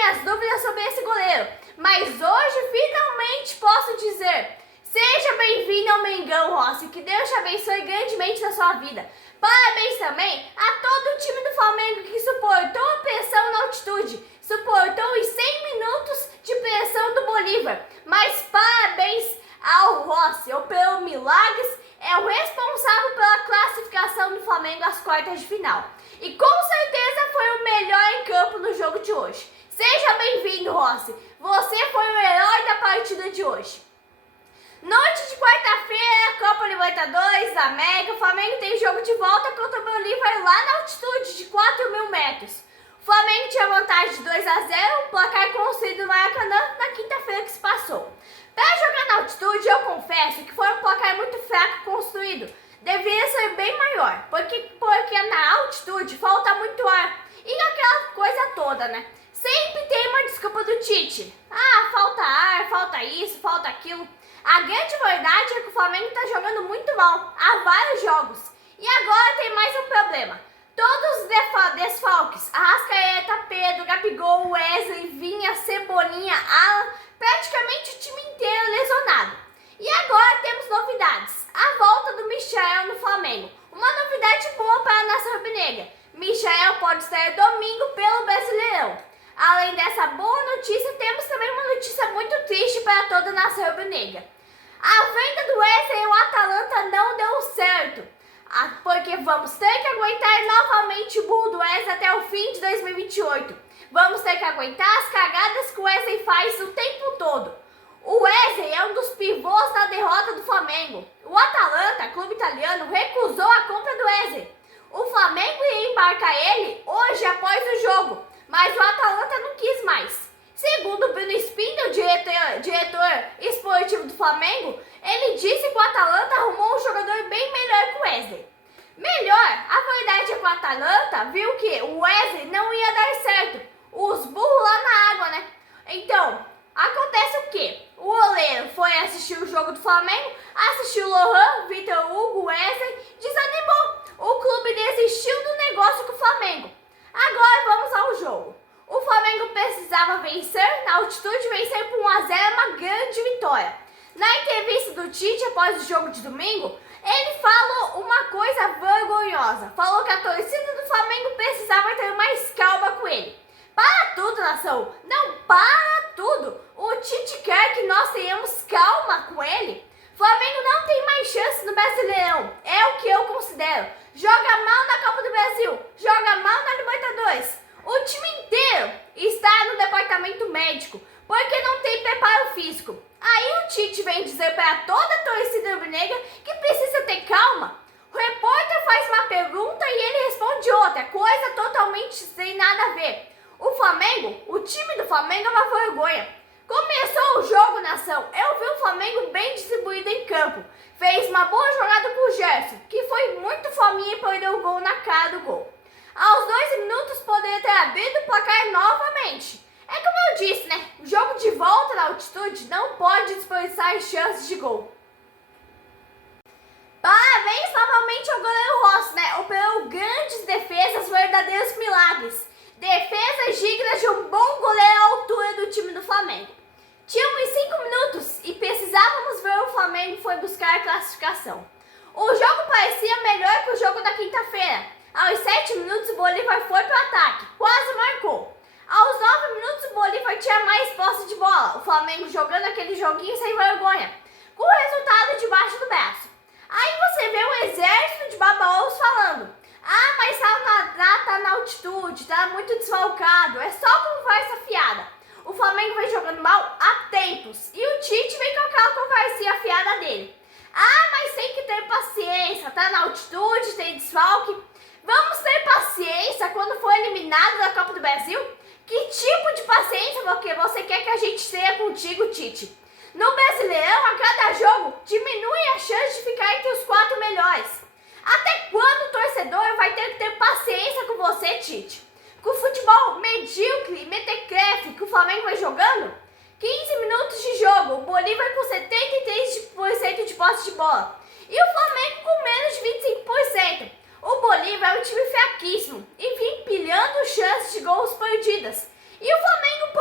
minhas dúvidas sobre esse goleiro, mas hoje finalmente posso dizer: seja bem-vindo ao Mengão, Rossi, que Deus te abençoe grandemente na sua vida. Parabéns também a todo o time do Flamengo que suportou a pressão na altitude, suportou os 100 minutos de pressão do Bolívar, mas parabéns ao Rossi, ou pelo Milagres, é o responsável pela classificação do Flamengo às quartas de final. E com certeza foi o melhor em campo no jogo de hoje. Seja bem-vindo, Rossi. Você foi o herói da partida de hoje. Noite de quarta-feira, Copa Libertadores da América, o Flamengo tem jogo de volta contra o Bolívar lá na altitude de 4.000 metros. O Flamengo tinha vantagem de 2-0, o placar construído no Maracanã na quinta-feira que se passou. Para jogar na altitude, eu confesso que foi um placar muito fraco construído. Deveria ser bem maior, porque na altitude falta muito ar e aquela coisa toda, né? Sempre tem uma desculpa do Tite. Ah, falta ar, falta isso, falta aquilo. A grande verdade é que o Flamengo está jogando muito mal há vários jogos. E agora tem mais um problema. Todos os desfalques, Arrascaeta, Pedro, Gabigol, Wesley, Vinha, Cebolinha, Alan, praticamente o time inteiro lesionado. E agora temos novidades. A volta do Michael no Flamengo. Uma novidade boa para a nação rubro-negra. Michael pode estar domingo pelo Brasileirão. Além dessa boa notícia, temos também uma notícia muito triste para toda a nação rubro-negra. A venda do Wesley ao Atalanta não deu certo, porque vamos ter que aguentar novamente o burro do Wesley até o fim de 2028. Vamos ter que aguentar as cagadas que o Wesley faz o tempo todo. O Wesley é um dos pivôs da derrota do Flamengo. O Atalanta, clube italiano, recusou a compra do Wesley. O Flamengo ia embarcar ele hoje após o jogo, mas o Atalanta não quis mais. Segundo o Bruno Spindel, diretor esportivo do Flamengo, ele disse que o Atalanta arrumou um jogador bem melhor que o Wesley. Melhor, a verdade é que o Atalanta viu que o Wesley não ia dar certo. Os burros lá na água, né? Então, acontece o quê? O goleiro foi assistir o jogo do Flamengo, assistiu o Lohan, Vitor Hugo, Wesley, desanimou. O clube desistiu do negócio com o Flamengo. Agora vamos ao jogo. O Flamengo precisava vencer, na altitude vencer por 1-0 é uma grande vitória. Na entrevista do Tite após o jogo de domingo, ele falou uma coisa vergonhosa. Falou que a torcida do Flamengo precisava ter mais calma com ele. Para tudo, nação! Não, para tudo! O Tite quer que nós tenhamos calma com ele. Flamengo não tem mais chance no Brasileirão, é o que eu considero. Joga mal na Copa do Brasil, joga mal na Libertadores. O time inteiro está no departamento médico, porque não tem preparo físico. Aí o Tite vem dizer para toda a torcida rubro-negra que precisa ter calma. O repórter faz uma pergunta e ele responde outra, coisa totalmente sem nada a ver. O Flamengo, o time do Flamengo é uma vergonha. Começou o jogo, nação. Eu vi o Flamengo bem distribuído em campo. Fez uma boa jogada pro Gerson, que foi muito fominha e perdeu o gol na cara do gol. Aos 2 minutos poderia ter abrido o placar novamente. É como eu disse, né? O jogo de volta na altitude não pode desperdiçar chances de gol. Parabéns novamente ao goleiro Rossi, né? Operou grandes defesas, verdadeiros milagres. Defesas dignas de um bom goleiro à altura do time do Flamengo. Tínhamos 5 minutos e precisávamos ver o Flamengo foi buscar a classificação. O jogo parecia melhor que o jogo da quinta-feira. Aos 7 minutos o Bolívar foi para o ataque, quase marcou. Aos 9 minutos o Bolívar tinha mais posse de bola, o Flamengo jogando aquele joguinho sem vergonha, com o resultado debaixo do braço. Aí você vê o exército de babaovos falando: ah, mas tá na altitude, tá muito desfalcado, é só conversa fiada. O Flamengo vem jogando mal há tempos e o Tite vem com aquela conversinha fiada dele. Ah, mas tem que ter paciência, tá na altitude, tem desfalque. Vamos ter paciência quando for eliminado da Copa do Brasil? Que tipo de paciência porque você quer que a gente tenha contigo, Tite? No Brasileirão, a cada jogo, diminui a chance de ficar entre os 4 melhores. Até quando o torcedor vai ter que ter paciência com você, Tite? Com o futebol medíocre, mequetrefe que o Flamengo vai jogando? 15 minutos de jogo, o Bolívar com 73% de posse de bola. E o Flamengo com menos de 25%. O Bolívar é um time fraquíssimo e vem empilhando chances de gols perdidas. E o Flamengo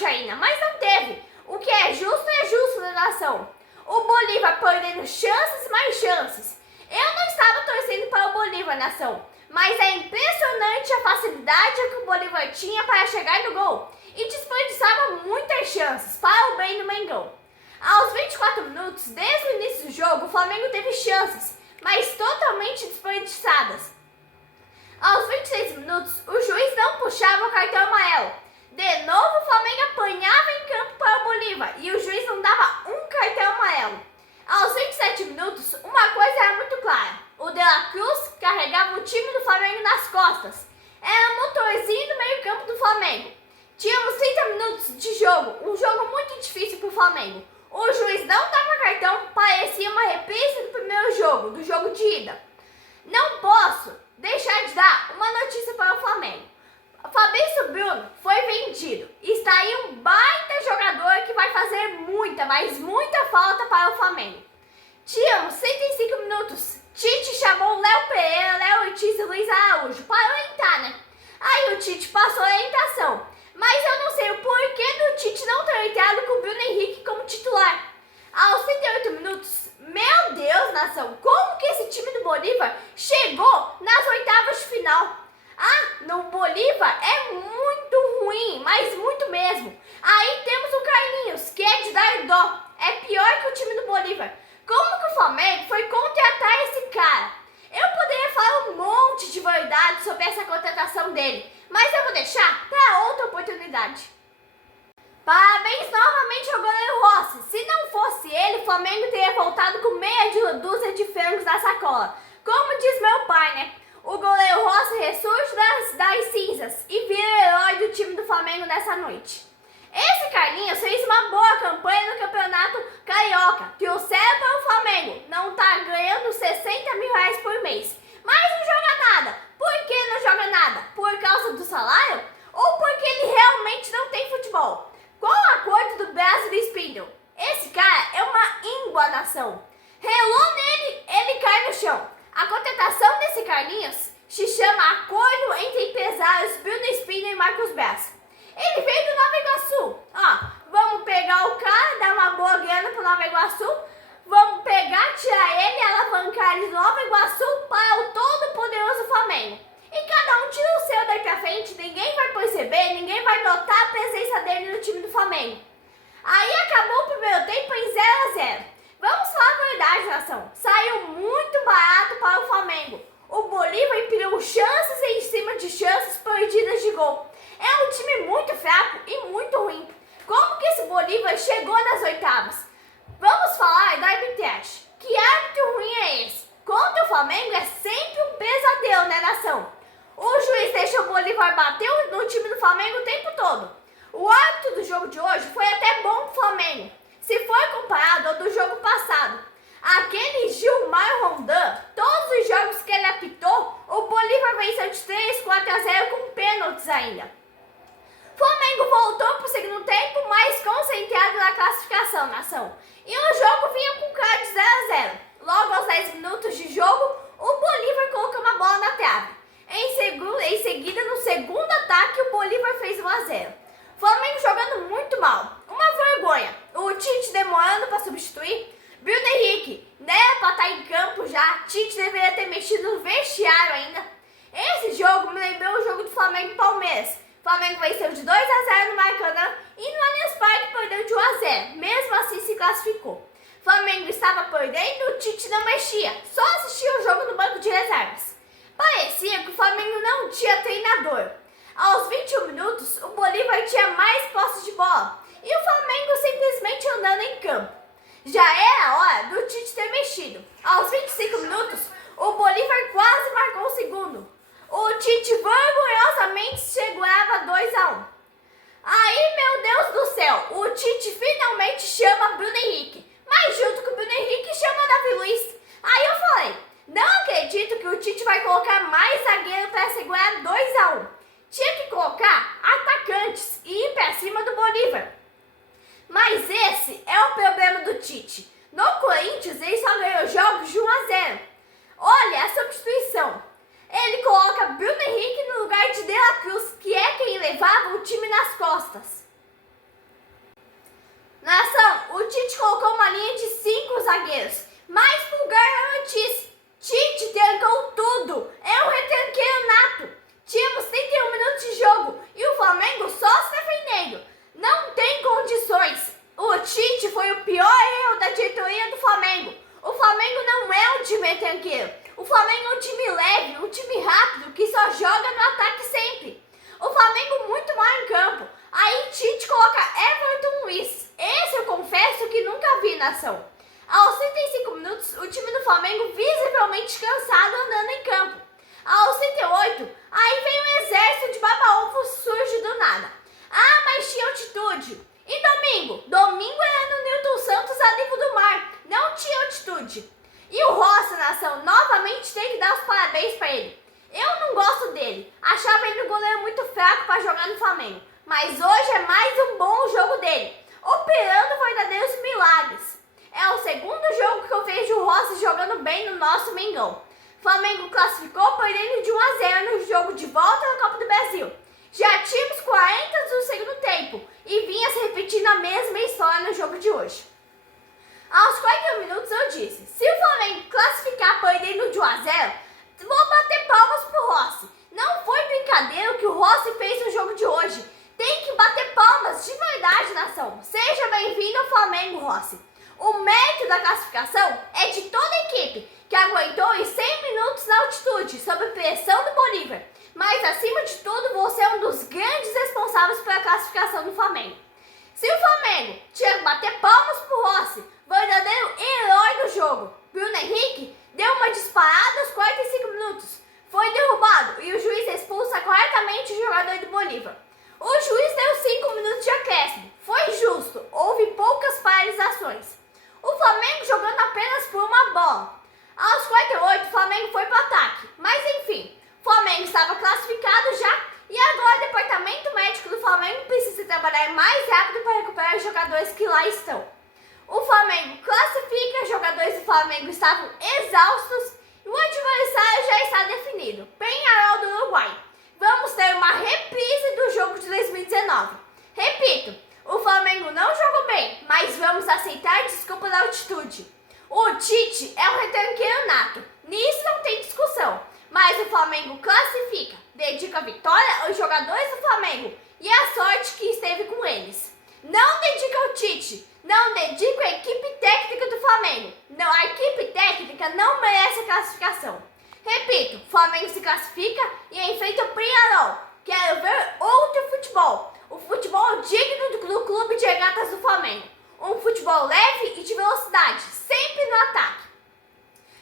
pênalti ainda, mas não teve. O que é justo na nação. O Bolívar perdendo chances mais chances. Eu não estava torcendo para o Bolívar, nação, mas é impressionante a facilidade que o Bolívar tinha para chegar no gol e desperdiçava muitas chances para o bem do Mengão. Aos 24 minutos, desde o início do jogo, o Flamengo teve chances, mas totalmente desperdiçadas. Aos 26 minutos, o juiz não puxava o cartão amarelo. De novo, o Flamengo apanhava em campo para o Bolívar e o juiz não dava um cartão amarelo. Aos 27 minutos, uma coisa era muito clara. O De La Cruz carregava o time do Flamengo nas costas. Era o motorzinho do meio-campo do Flamengo. Tínhamos 30 minutos de jogo, um jogo muito difícil para o Flamengo. O juiz não dava cartão, parecia uma reprise do primeiro jogo, do jogo de ida. Não posso deixar de dar uma notícia para o Flamengo. Fabrício Bruno foi vendido. Está aí um baita jogador que vai fazer muita, mas muita falta para o Flamengo. Tínhamos 105 minutos. Tite chamou Léo Pereira, Léo Ortiz e Luiz Araújo para orientar, né? Aí o Tite passou a orientação. Mas eu não sei o porquê do Tite não ter entrado com o Bruno Henrique como titular. Aos 38 minutos, meu Deus, nação, como que esse time do Bolívar chegou nas oitavas de final? No Bolívar é muito ruim, mas muito mesmo. Aí temos o Carlinhos, que é de dar dó. É pior que o time do Bolívar. Como que o Flamengo foi contratar esse cara? Eu poderia falar um monte de verdade sobre essa contratação dele, mas eu vou deixar para outra oportunidade. Parabéns novamente ao goleiro Rossi. Se não fosse ele, o Flamengo teria voltado com meia dúzia de frangos na sacola. Como diz meu pai, né? O goleiro Rossi ressurge das cinzas e vira o herói do time do Flamengo nessa noite. Esse Carlinhos fez uma boa campanha no Campeonato Carioca, que o céu para o Flamengo não tá ganhando 60 mil reais por mês. Mas não joga nada. Por que não joga nada? Por causa do salário? Ou porque ele realmente não tem futebol? Qual o acordo do Brasil Espírito? Esse cara é uma enganação. Relou nele, ele cai no chão. A contratação desse Carlinhos se chama Acordo entre Empresários Bruno Espírito e Marcos Braz. Ele veio do Nova Iguaçu. Vamos pegar o cara, dar uma boa grana pro Nova Iguaçu, vamos pegar, tirar ele e alavancar ele do Nova Iguaçu para o todo-poderoso Flamengo. E cada um tira o seu daí pra frente, ninguém vai perceber, ninguém vai notar a presença dele no time do Flamengo. Aí acabou o primeiro tempo em 0-0. Vamos falar a verdade, nação. Saiu muito barato para o Flamengo. O Bolívar empilhou chances em cima de chances perdidas de gol. É um time muito fraco e muito ruim. Como que esse Bolívar chegou nas oitavas? Vamos falar da arbitragem. Que árbitro ruim é esse? Contra o Flamengo é sempre um pesadelo, né, nação? O juiz deixa o Bolívar bater no time do Flamengo o tempo todo. O árbitro do jogo de hoje foi até bom pro Flamengo, se for comparado ao do jogo passado. Aquele Gilmar Rondan, todos os jogos que ele apitou, o Bolívar venceu de 3-4-0 com pênaltis ainda. Flamengo voltou pro segundo tempo mais concentrado na classificação, nação. E o jogo vinha com cara de 0-0. Logo aos 10 minutos de jogo, o Bolívar colocou uma bola na trave. Em seguida, no segundo ataque, o Bolívar fez 1-0. Flamengo jogando muito mal. Uma vergonha. O Tite demorando para substituir. Bruno Henrique, né, para estar em campo já. Tite deveria ter mexido no vestiário ainda. Esse jogo me lembrou o jogo do Flamengo e Palmeiras. O Flamengo venceu de 2-0 no Maracanã e no Allianz Parque perdeu de 1-0. Mesmo assim se classificou. O Flamengo estava perdendo, o Tite não mexia. Só assistia o jogo no banco de reservas. Parecia que o Flamengo não tinha treinador. Aos 21 minutos, o Bolívar tinha mais posse de bola e o Flamengo simplesmente andando em campo. Já era hora do Tite ter mexido. Aos 25 minutos, o Bolívar quase marcou o segundo. O Tite vergonhosamente segurava 2-1. Aí, meu Deus do céu, o Tite finalmente chama Bruno Henrique. Mas junto com o Bruno Henrique chama Davi Luiz. Aí eu falei, não acredito que o Tite vai colocar mais zagueiro para segurar 2-1. Tinha que colocar atacantes e ir para cima do Bolívar. Mas esse é o problema do Tite. No Corinthians, ele só ganhou jogos de 1-0. Olha a substituição. Ele coloca Bruno Henrique no lugar de De La Cruz, que é quem levava o time nas costas. zagueiros. Mais vulgar a notícia. Tite trancou tudo. É um retranqueiro nato. Tínhamos 31 minutos de jogo e o Flamengo só se defendendo. Não tem condições. O Tite foi o pior erro da diretoria do Flamengo. O Flamengo não é um time retranqueiro. O Flamengo é um time leve, um time rápido que só joga no ataque sempre. O Flamengo muito mal em campo. Aí Tite coloca Everton Luiz. Esse eu confesso que nunca vi na ação. Aos 35 minutos, o time do Flamengo visivelmente cansado andando em campo. Aos 38, aí vem um exército de baba-ovo surge do nada. Ah, mas tinha altitude. E domingo? Domingo era no Newton Santos a nível do mar. Não tinha altitude. E o Rossi na ação novamente tem que dar os parabéns para ele. Eu não gosto dele. Achava ele um goleiro muito fraco para jogar no Flamengo. Mas hoje é mais um bom jogo dele. Operando verdadeiros milagres. É o segundo jogo que eu vejo o Rossi jogando bem no nosso Mengão. Flamengo classificou perdendo de 1-0 no jogo de volta na Copa do Brasil. Já tínhamos 40 do segundo tempo e vinha se repetindo a mesma história no jogo de hoje. Aos 41 minutos eu disse, se o Flamengo classificar perdendo de 1-0, vou bater palmas pro Rossi. Não foi brincadeira o que o Rossi fez no jogo de hoje. Tem que bater palmas de verdade, nação. Seja bem-vindo ao Flamengo, Rossi. O mérito da classificação é de toda a equipe, que aguentou os 100 minutos na altitude, sob pressão do Bolívar. Mas, acima de tudo, você é um dos grandes responsáveis pela classificação do Flamengo. Se o Flamengo tinha que bater palmas pro Rossi, verdadeiro herói do jogo, Bruno Henrique deu uma disparada aos 45 minutos. Foi derrubado e o juiz expulsa corretamente o jogador do Bolívar. O juiz deu 5 minutos de acréscimo. Foi justo, houve poucas paralisações. O Flamengo jogando apenas por uma bola. Aos 48, o Flamengo foi para o ataque. Mas enfim, o Flamengo estava classificado já e agora o departamento médico do Flamengo precisa trabalhar mais rápido para recuperar os jogadores que lá estão. O Flamengo classifica, os jogadores do Flamengo estavam exaustos e o adversário já está definido. Peñarol do Uruguai. Vamos ter uma reprise do jogo de 2019. Repito, o Flamengo não jogou bem, mas vamos aceitar desculpa da altitude. O Tite é um retranqueiro nato, nisso não tem discussão. Mas o Flamengo classifica, dedica a vitória aos jogadores do Flamengo e a sorte que esteve com eles. Não dedica ao Tite, não dedica à equipe técnica do Flamengo. Não, a equipe técnica não merece a classificação. Repito, o Flamengo se classifica e enfrenta o Peñarol. Quero ver outro futebol. O futebol digno do clube de regatas do Flamengo. Um futebol leve e de velocidade, sempre no ataque.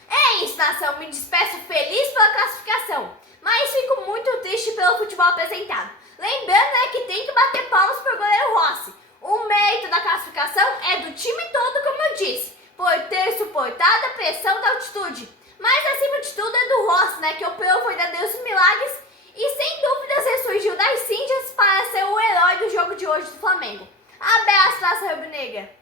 É isso, nação. Me despeço feliz pela classificação, mas fico muito triste pelo futebol apresentado. Lembrando que tem que bater palmas para o goleiro Rossi. O mérito da classificação é do time todo, como eu disse, por ter suportado a pressão da altitude. Mas acima de tudo é do Rossi, que operou verdadeiros milagres e sem dúvidas ressurgiu das cinzas para ser o herói do jogo de hoje do Flamengo. Abraço, nação rubro-negra!